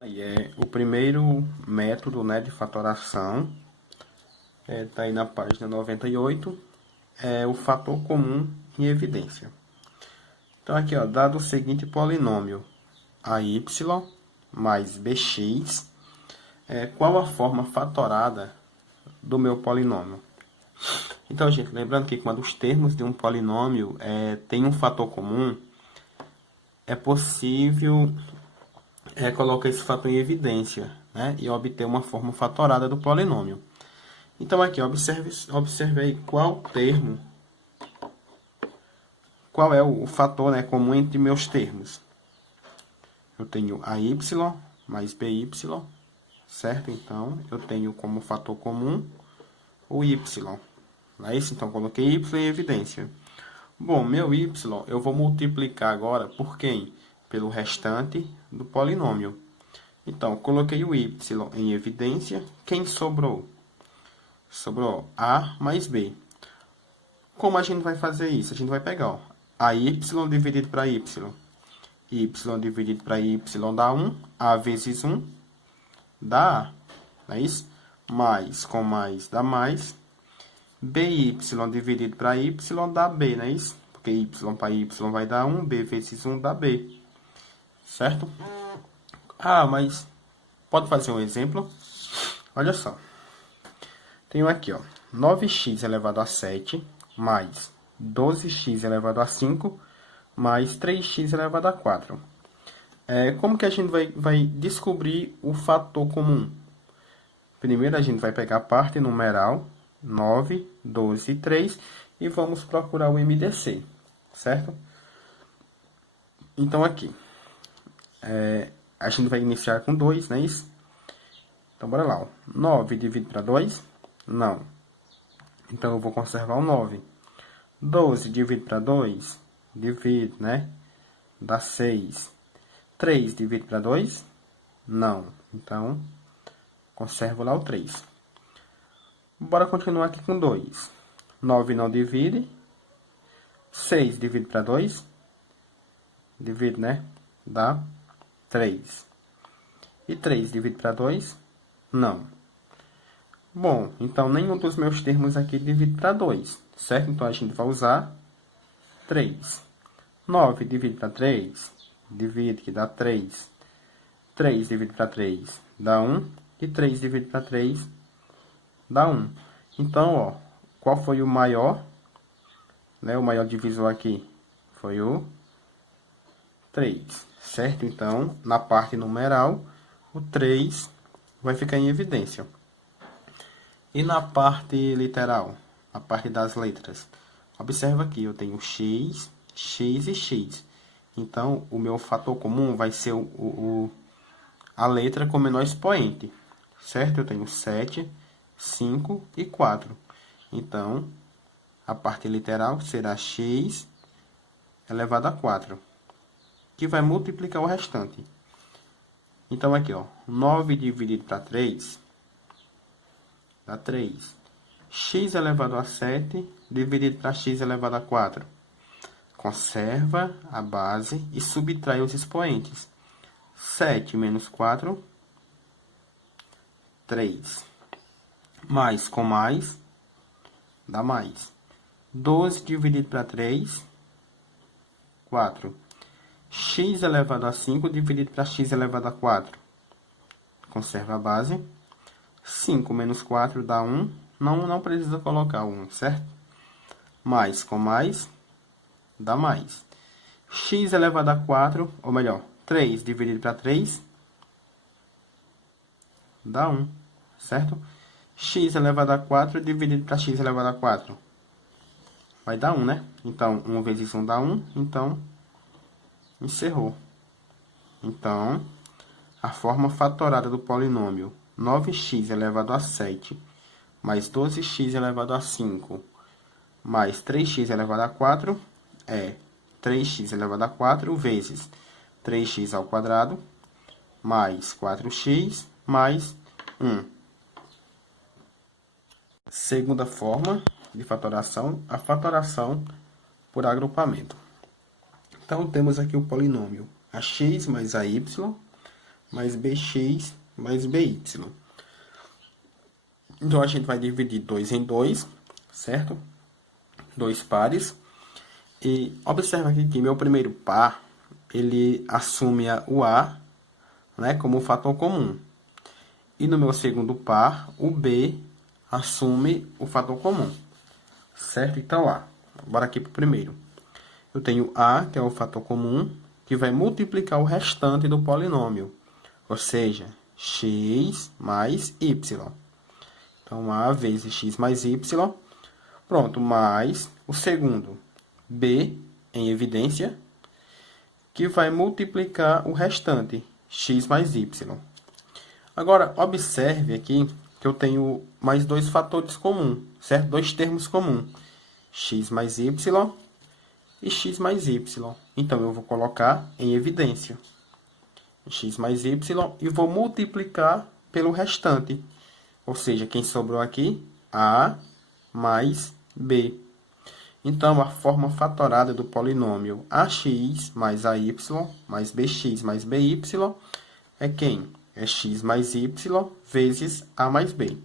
Aí é o primeiro método, né, de fatoração, tá aí na página 98, é o fator comum em evidência. Então aqui, ó, dado o seguinte polinômio AY mais BX, qual a forma fatorada do meu polinômio? Então, gente, lembrando que quando os termos de um polinômio têm um fator comum, é possível colocar esse fator em evidência, né, e obter uma forma fatorada do polinômio. Então aqui, observe aí qual é o fator, né, comum entre meus termos. Eu tenho AY mais BY, certo? Então, eu tenho como fator comum o Y. Não é isso? Então, coloquei Y em evidência. Bom, meu Y eu vou multiplicar agora por quem? Pelo restante do polinômio. Então, coloquei o Y em evidência. Quem sobrou? Sobrou A mais B. Como a gente vai fazer isso? A gente vai pegar, ó, AY dividido para Y. Y dividido para Y dá 1. A vezes 1 dá A. Não é isso? Mais com mais dá mais. BY dividido para Y dá B, não é isso? Porque Y para Y vai dar 1. B vezes 1 dá B. Certo? Ah, mas pode fazer um exemplo? Olha só. Tenho aqui, ó, 9x elevado a 7 mais 12x elevado a 5 mais 3x elevado a 4. Como que a gente vai descobrir o fator comum? Primeiro, a gente vai pegar a parte numeral, 9, 12 e 3, e vamos procurar o MDC, certo? Então, aqui, a gente vai iniciar com 2, não é isso? Então, bora lá, ó. 9 dividido para 2? Não. Então, eu vou conservar o 9. 12 dividido para 2? Divido, né? Dá 6. 3 dividido para 2? Não. Então, conservo lá o 3. Bora continuar aqui com 2. 9 não divide. 6 divide para 2? Divide, né? Dá 3. E 3 divide para 2? Não. Bom, então nenhum dos meus termos aqui divide para 2, certo? Então a gente vai usar 3. 9 divide para 3? Divide, que dá 3. 3 divide para 3 dá 1. E 3 divide para 3 dá 1. Então, ó, qual foi o maior? Né, o maior divisor aqui foi o 3, certo? Então, na parte numeral, o 3 vai ficar em evidência. E na parte literal, a parte das letras, observa aqui, eu tenho x, x e x. Então, o meu fator comum vai ser a letra com menor expoente, certo? Eu tenho 7, 5 e 4. Então, a parte literal será x elevado a 4, que vai multiplicar o restante. Então, aqui, ó, 9 dividido para 3 dá 3. X elevado a 7 dividido para x elevado a 4. Conserva a base e subtrai os expoentes. 7 menos 4, 3. Mais com mais, dá mais. 12 dividido para 3, 4. X elevado a 5 dividido para x elevado a 4. Conserva a base. 5 menos 4 dá 1. Não precisa colocar 1, certo? Mais com mais, dá mais. X elevado a 4, ou melhor, 3 dividido para 3, dá 1, certo? X elevado a 4 dividido para x elevado a 4. Vai dar 1, né? Então, 1 vezes 1 dá 1, então, encerrou. Então, a forma fatorada do polinômio 9x elevado a 7 mais 12x elevado a 5 mais 3x elevado a 4 é 3x elevado a 4 vezes 3x ao quadrado mais 4x mais 1. Segunda forma de fatoração, a fatoração por agrupamento. Então, temos aqui o polinômio ax mais ay mais bx mais by. Então, a gente vai dividir 2 em 2, certo? 2 pares. E observa aqui que meu primeiro par, ele assume o A, né, como fator comum. E no meu segundo par, o B assume o fator comum. Certo? Então, lá. Bora aqui para o primeiro. Eu tenho A, que é o fator comum, que vai multiplicar o restante do polinômio. Ou seja, x mais y. Então, A vezes x mais y. Pronto, mais o segundo, B, em evidência, que vai multiplicar o restante, x mais y. Agora, observe aqui que eu tenho mais dois fatores comuns, certo? Dois termos comuns, x mais y e x mais y. Então, eu vou colocar em evidência x mais y e vou multiplicar pelo restante. Ou seja, quem sobrou aqui? A mais B. Então, a forma fatorada do polinômio ax mais ay mais bx mais by é quem? É x mais y vezes a mais b.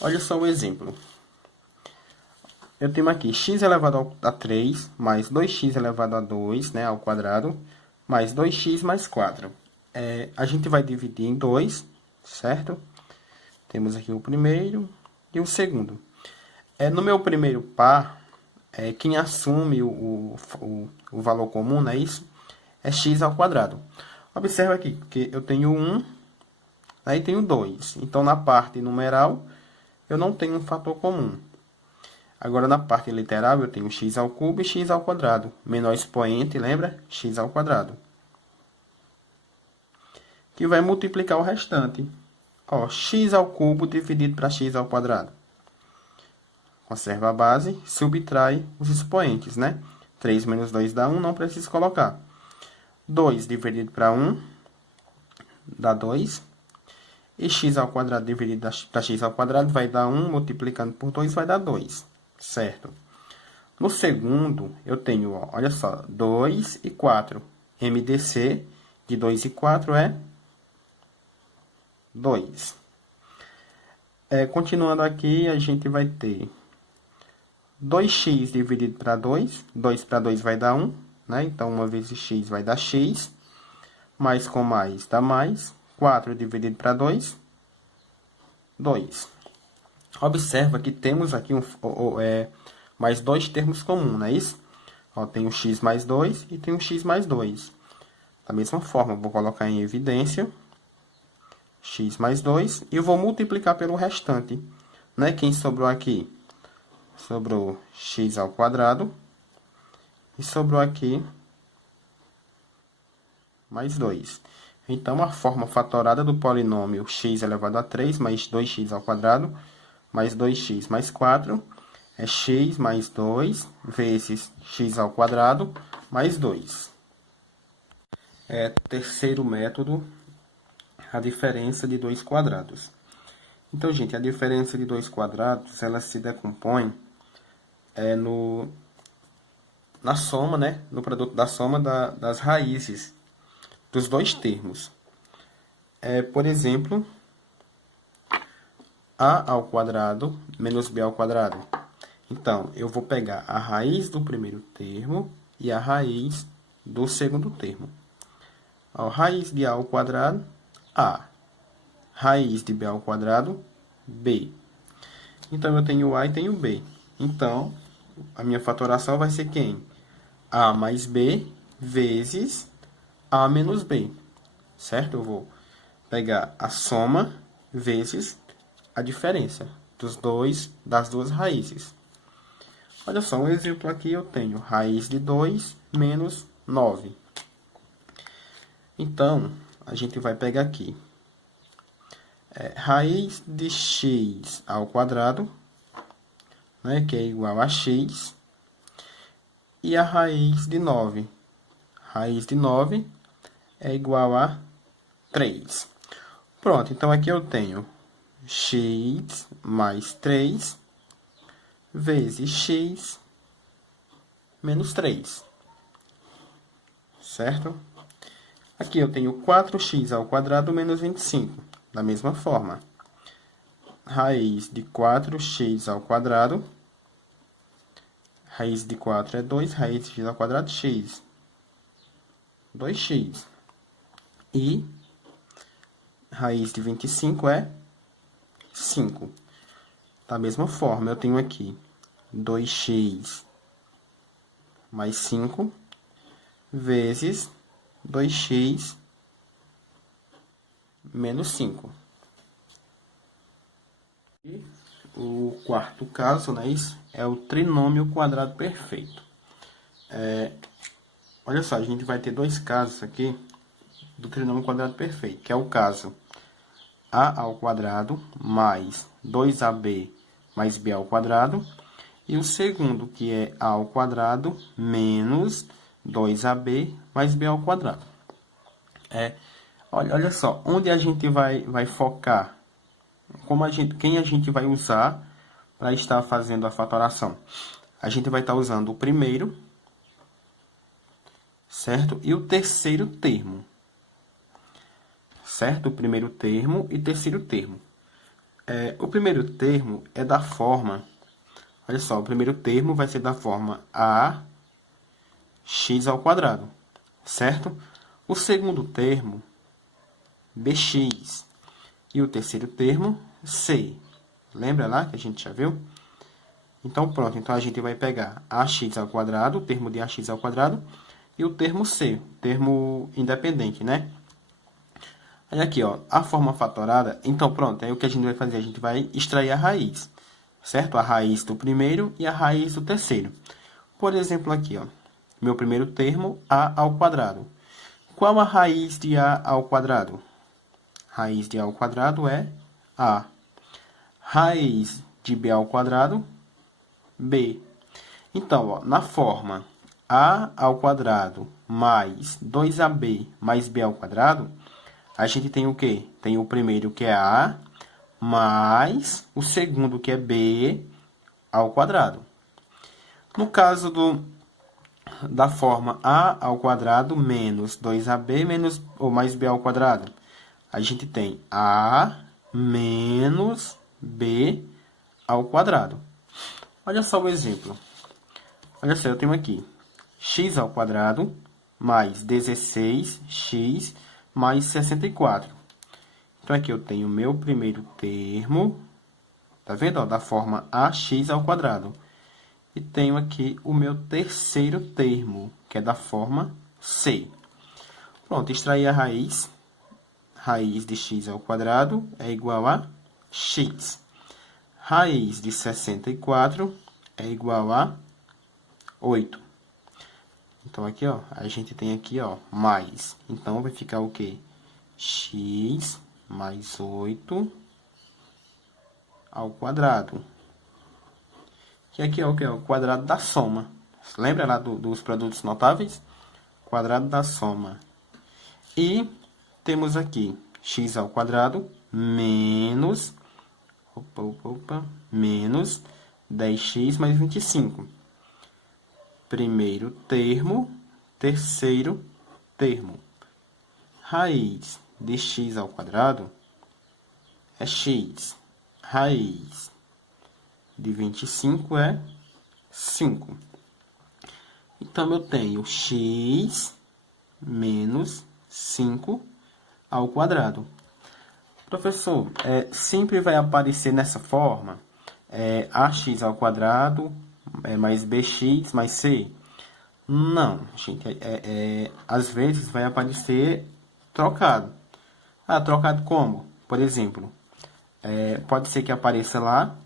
Olha só o exemplo. Eu tenho aqui x elevado a 3 mais 2x elevado a 2, né, ao quadrado, mais 2x mais 4. A gente vai dividir em 2, certo? Temos aqui o primeiro e o segundo. No meu primeiro par, quem assume o valor comum, não é isso? É x ao quadrado. Observa aqui que eu tenho 1, aí tenho 2. Então, na parte numeral, eu não tenho um fator comum. Agora, na parte literal, eu tenho x ao cubo e x ao quadrado. Menor expoente, lembra? X ao quadrado. Que vai multiplicar o restante. Ó, x ao cubo dividido para x ao quadrado. Conserva a base, subtrai os expoentes, né? 3 menos 2 dá 1, não preciso colocar. 2 dividido para 1 dá 2. E x ao quadrado dividido para x ao quadrado vai dar 1, multiplicando por 2 vai dar 2. Certo? No segundo, eu tenho, ó, olha só, 2 e 4. MDC de 2 e 4 é 2. Continuando aqui, a gente vai ter 2x dividido para 2. 2 para 2 vai dar 1. Né? Então, 1 vezes x vai dar x. Mais com mais dá mais. 4 dividido para 2, 2. Observa que temos aqui mais dois termos comuns, não é isso? Ó, tem o x mais 2 e tem o x mais 2. Da mesma forma, vou colocar em evidência x mais 2 e eu vou multiplicar pelo restante. Né? Quem sobrou aqui? Sobrou x ao quadrado e sobrou aqui mais 2. Então, a forma fatorada do polinômio x elevado a 3 mais 2x ao quadrado mais 2x mais 4 é x mais 2 vezes x ao quadrado mais 2. Terceiro método, a diferença de dois quadrados. Então, gente, a diferença de dois quadrados, ela se decompõe na soma, né? No produto da soma das raízes dos dois termos. Por exemplo, a ao quadrado menos b ao quadrado. Então, eu vou pegar a raiz do primeiro termo e a raiz do segundo termo. A raiz de a ao quadrado, a. Raiz de b ao quadrado, b. Então, eu tenho a e tenho b. Então, a minha fatoração vai ser quem? A mais b vezes a menos b. Certo? Eu vou pegar a soma vezes a diferença das duas raízes. Olha só, um exemplo aqui eu tenho raiz de 2 menos 9. Então, a gente vai pegar aqui raiz de x ao quadrado, né, que é igual a x, e a raiz de 9. Raiz de 9 é igual a 3. Pronto, então aqui eu tenho x mais 3 vezes x menos 3. Certo? Aqui eu tenho 4x ao quadrado menos 25. Da mesma forma, raiz de 4x ao quadrado, raiz de 4 é 2, raiz de x ao quadrado, x. 2x. E raiz de 25 é 5. Da mesma forma, eu tenho aqui 2x mais 5 vezes 2x menos 5. E o quarto caso, né, isso é o trinômio quadrado perfeito. Olha só, a gente vai ter dois casos aqui do trinômio quadrado perfeito, que é o caso a ao quadrado mais 2ab mais b ao quadrado, e o segundo, que é a ao quadrado menos 2ab mais b ao quadrado. Olha só, onde a gente vai focar, quem a gente vai usar para estar fazendo a fatoração? A gente vai estar usando o primeiro, certo? E o terceiro termo. Certo? O primeiro termo e terceiro termo. O primeiro termo é da forma... Olha só, o primeiro termo vai ser da forma ax ao quadrado. Certo? O segundo termo, bx. E o terceiro termo, c. Lembra lá que a gente já viu? Então, pronto. Então, a gente vai pegar ax ao quadrado, o termo de ax ao quadrado, e o termo c, termo independente, né? Aí aqui, ó, a forma fatorada. Então, pronto, aí o que a gente vai fazer? A gente vai extrair a raiz, certo? A raiz do primeiro e a raiz do terceiro. Por exemplo, aqui, ó, meu primeiro termo, a ao quadrado. Qual a raiz de a ao quadrado? Raiz de a ao quadrado é a. Raiz de b ao quadrado, b. Então, ó, na forma a ao quadrado mais 2ab mais b ao quadrado, a gente tem o quê? Tem o primeiro, que é a, mais o segundo, que é b ao quadrado. No caso da forma a ao quadrado menos 2ab menos, ou mais b ao quadrado, a gente tem a menos b ao quadrado. Olha só o exemplo. Olha só, eu tenho aqui x ao quadrado mais 16x mais 64. Então, aqui eu tenho o meu primeiro termo, tá vendo? Ó, da forma ax ao quadrado. E tenho aqui o meu terceiro termo, que é da forma c. Pronto, extrair a raiz. Raiz de x ao quadrado é igual a x. Raiz de 64 é igual a 8. Então, aqui, ó, a gente tem aqui, ó, mais. Então, vai ficar o quê? X mais 8 ao quadrado. Que aqui é o que? É o quadrado da soma. Lembra lá dos produtos notáveis? Quadrado da soma. E temos aqui x ao quadrado menos... menos 10x mais 25. Primeiro termo, terceiro termo. Raiz de x ao quadrado é x. Raiz de 25 é 5. Então, eu tenho x menos 5 ao quadrado. Professor, sempre vai aparecer nessa forma ax ao quadrado mais bx mais c? Não, gente. Às vezes vai aparecer trocado. Ah, trocado como? Por exemplo, pode ser que apareça lá,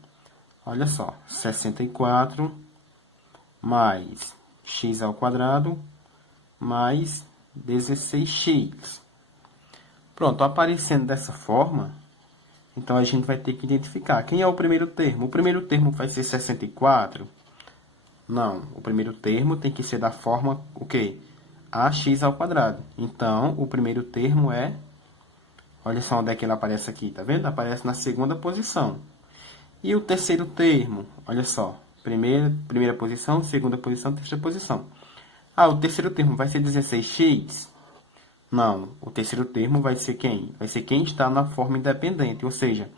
olha só, 64 mais x ao quadrado mais 16x. Pronto, aparecendo dessa forma, então a gente vai ter que identificar quem é o primeiro termo. O primeiro termo vai ser 64? Não, o primeiro termo tem que ser da forma, o quê? Ax ao quadrado. Então, o primeiro termo é... Olha só onde é que ele aparece aqui, tá vendo? Aparece na segunda posição. E o terceiro termo? Olha só, primeira posição, segunda posição, terceira posição. Ah, o terceiro termo vai ser 16x? Não, o terceiro termo vai ser quem? Vai ser quem está na forma independente, ou seja,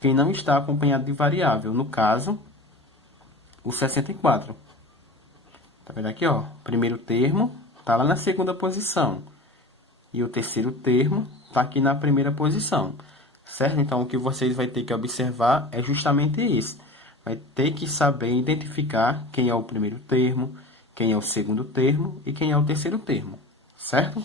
quem não está acompanhado de variável. No caso, o 64. Tá vendo aqui, ó? O primeiro termo está lá na segunda posição. E o terceiro termo está aqui na primeira posição. Certo? Então, o que vocês vão ter que observar é justamente isso. Vai ter que saber identificar quem é o primeiro termo, quem é o segundo termo e quem é o terceiro termo. Certo?